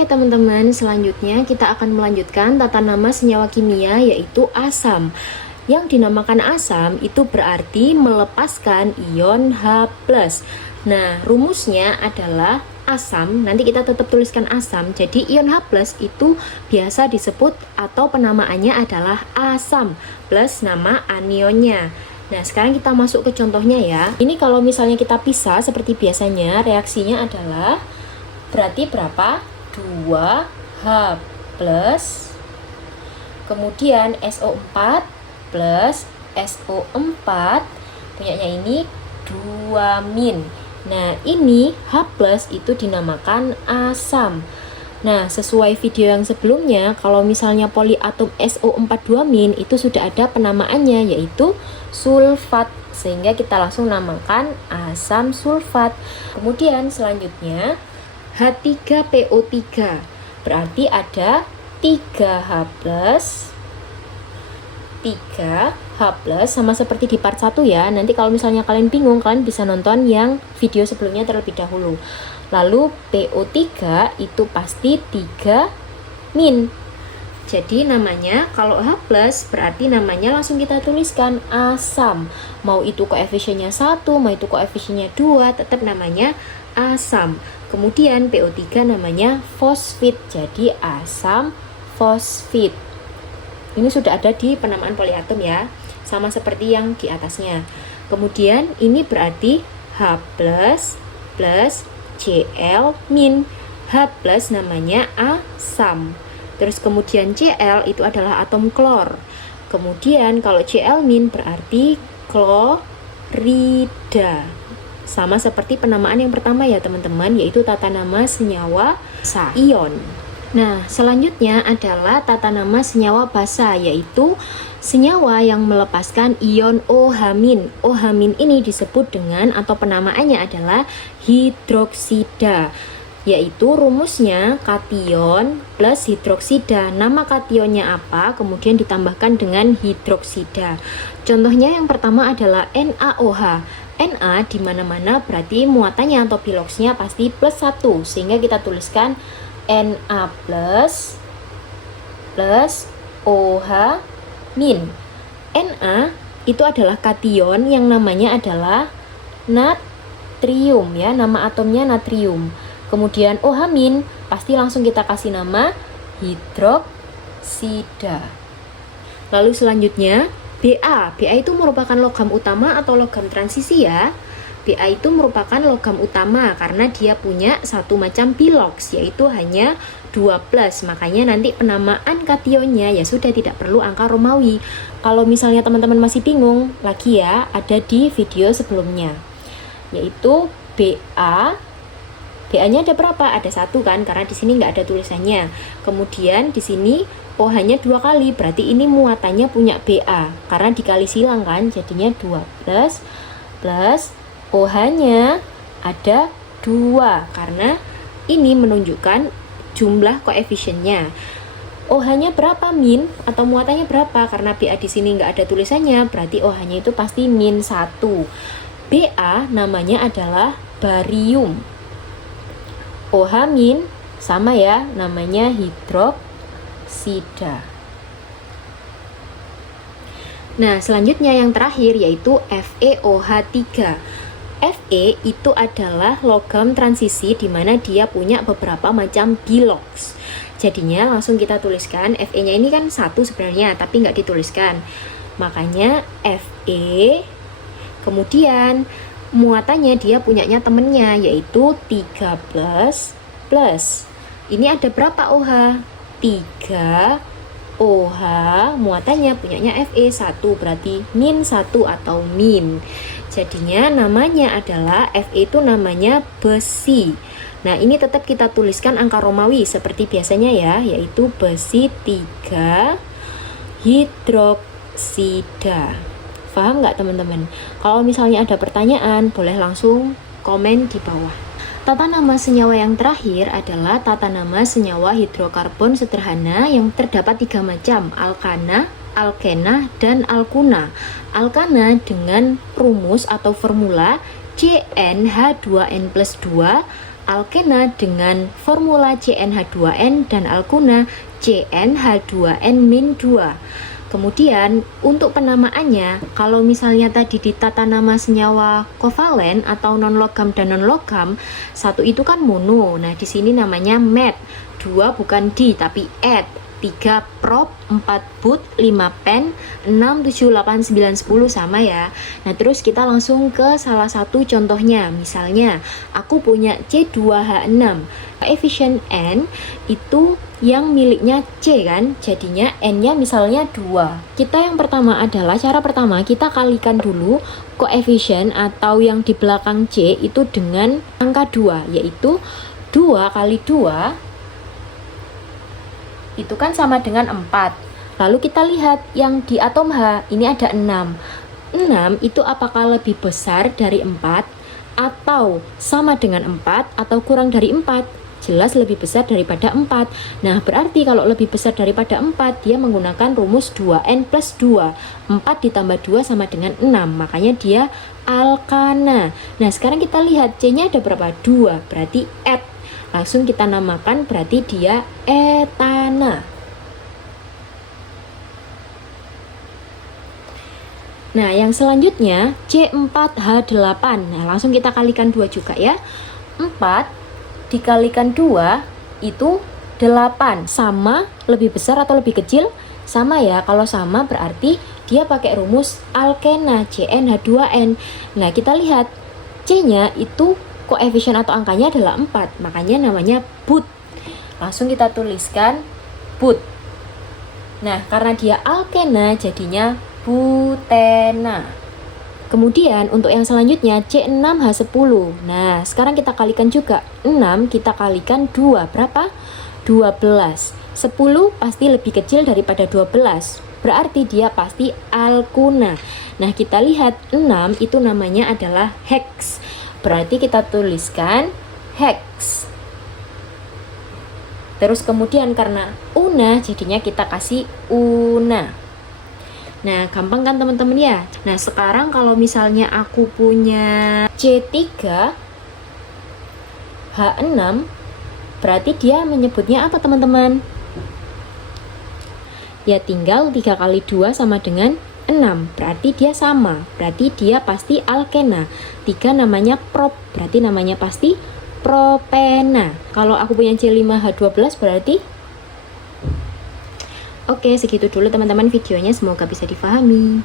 Oke teman-teman, selanjutnya kita akan melanjutkan tata nama senyawa kimia yaitu asam. Yang dinamakan asam itu berarti melepaskan ion H+. Nah, rumusnya adalah asam, nanti kita tetap tuliskan asam. Jadi ion H+ itu biasa disebut atau penamaannya adalah asam plus nama anionnya. Nah, sekarang kita masuk ke contohnya ya. Ini kalau misalnya kita pisah seperti biasanya, reaksinya adalah berarti berapa? 2H+, kemudian SO4 plus SO4, punyanya ini 2-. Nah, ini H+ itu dinamakan asam. Nah, sesuai video yang sebelumnya, kalau misalnya poliatom SO4 2- itu sudah ada penamaannya, yaitu sulfat. Sehingga kita langsung namakan asam sulfat. Kemudian selanjutnya, H3PO3. Berarti ada 3H+, 3H+, sama seperti di part 1 ya. Nanti kalau misalnya kalian bingung, kalian bisa nonton yang video sebelumnya terlebih dahulu. Lalu PO3 itu pasti 3-. Jadi namanya kalau H+ berarti namanya langsung kita tuliskan asam. Mau itu koefisiennya 1, mau itu koefisiennya 2, tetap namanya asam. Kemudian PO3 namanya fosfit, jadi asam fosfit. Ini sudah ada di penamaan poliatom ya, sama seperti yang di atasnya. Kemudian ini berarti H+ plus Cl-. H+ namanya asam. Terus kemudian Cl itu adalah atom klor. Kemudian kalau Cl- berarti klorida. Sama seperti penamaan yang pertama ya teman-teman, yaitu tata nama senyawa ion. Nah, selanjutnya adalah tata nama senyawa basa, yaitu senyawa yang melepaskan ion OH-. OH- ini disebut dengan atau penamaannya adalah hidroksida, yaitu rumusnya kation plus hidroksida. Nama kationnya apa, kemudian ditambahkan dengan hidroksida. Contohnya yang pertama adalah NaOH. Na di mana-mana berarti muatannya atau biloxnya pasti +1, sehingga kita tuliskan Na plus OH-. Na itu adalah kation yang namanya adalah natrium ya, nama atomnya natrium. Kemudian OH- pasti langsung kita kasih nama hidroksida. Lalu selanjutnya Ba. Ba itu merupakan logam utama atau logam transisi ya. Ba itu merupakan logam utama karena dia punya satu macam bilox, yaitu hanya 2+. Makanya nanti penamaan kationnya ya sudah tidak perlu angka Romawi. Kalau misalnya teman-teman masih bingung, lagi ya ada di video sebelumnya, yaitu Ba. Ba-nya ada berapa? Ada 1 kan, karena di sini nggak ada tulisannya. Kemudian di sini OH-nya 2 kali, berarti ini muatannya punya Ba, karena dikali silang kan, jadinya 2+ plus OH-nya ada 2, karena ini menunjukkan jumlah koefisiennya. OH-nya berapa atau muatannya berapa? Karena Ba di sini nggak ada tulisannya, berarti OH-nya itu pasti -1. Ba namanya adalah barium. OH- sama ya, namanya hidroksida. Nah, selanjutnya yang terakhir yaitu FeOH3. Fe itu adalah logam transisi di mana dia punya beberapa macam bilox. Jadinya langsung kita tuliskan, Fe-nya ini kan 1 sebenarnya, tapi nggak dituliskan. Makanya Fe, kemudian muatannya dia punyanya temennya, yaitu 3++. Ini ada berapa OH? 3 OH, muatannya punyanya Fe 1, berarti -1 atau min. Jadinya namanya adalah Fe itu namanya besi. Nah, ini tetap kita tuliskan angka Romawi seperti biasanya ya, yaitu besi 3 hidroksida. Paham nggak teman-teman? Kalau misalnya ada pertanyaan, boleh langsung komen di bawah. Tata nama senyawa yang terakhir adalah tata nama senyawa hidrokarbon sederhana yang terdapat 3 macam, alkana, alkena, dan alkuna. Alkana dengan rumus atau formula CnH2n+2, alkena dengan formula CnH2n dan alkuna CnH2n-2. Kemudian untuk penamaannya, kalau misalnya tadi di tata nama senyawa kovalen atau non-logam dan non-logam, satu itu kan mono. Nah, di sini namanya met. 2 bukan di tapi et. 3 prop, 4 but, 5 pen, 6, 7, 8, 9, 10 sama ya. Nah, terus kita langsung ke salah satu contohnya. Misalnya, aku punya C2H6. Koefisien N itu yang miliknya C kan, jadinya N-nya misalnya 2. Kita yang pertama adalah, cara pertama kita kalikan dulu koefisien atau yang di belakang C itu dengan angka 2, yaitu 2 kali 2 itu kan sama dengan 4. Lalu kita lihat yang di atom H, ini ada 6. 6 itu apakah lebih besar dari 4 atau sama dengan 4 atau kurang dari 4? Jelas lebih besar daripada 4. Nah, berarti kalau lebih besar daripada 4, dia menggunakan rumus 2n plus 2. 4 ditambah 2 sama dengan 6, makanya dia alkana. Nah, sekarang kita lihat C-nya ada berapa? 2, berarti et. Langsung kita namakan, berarti dia etana. Nah, yang selanjutnya C4H8. Nah, langsung kita kalikan 2 juga ya. 4 dikalikan 2 itu 8. Sama, lebih besar atau lebih kecil? Sama ya, kalau sama berarti dia pakai rumus alkena CnH2n. Nah, kita lihat C-nya itu koefisien atau angkanya adalah 4, makanya namanya but. Langsung kita tuliskan but. Nah, karena dia alkena jadinya butena. Kemudian untuk yang selanjutnya C6H10. Nah, sekarang kita kalikan juga. 6 kita kalikan 2, berapa? 12. 10 pasti lebih kecil daripada 12. Berarti dia pasti alkuna. Nah, kita lihat 6 itu namanya adalah hex. Berarti kita tuliskan hex. Terus kemudian karena una jadinya kita kasih una. Nah, gampang kan teman-teman ya? Nah, sekarang kalau misalnya aku punya C3H6, berarti dia menyebutnya apa teman-teman? Ya tinggal 3 kali 2 sama dengan 6, berarti dia sama, berarti dia pasti alkena. 3 namanya prop, berarti namanya pasti propena. Kalau aku punya C5H12 berarti oke, segitu dulu teman-teman videonya, semoga bisa difahami.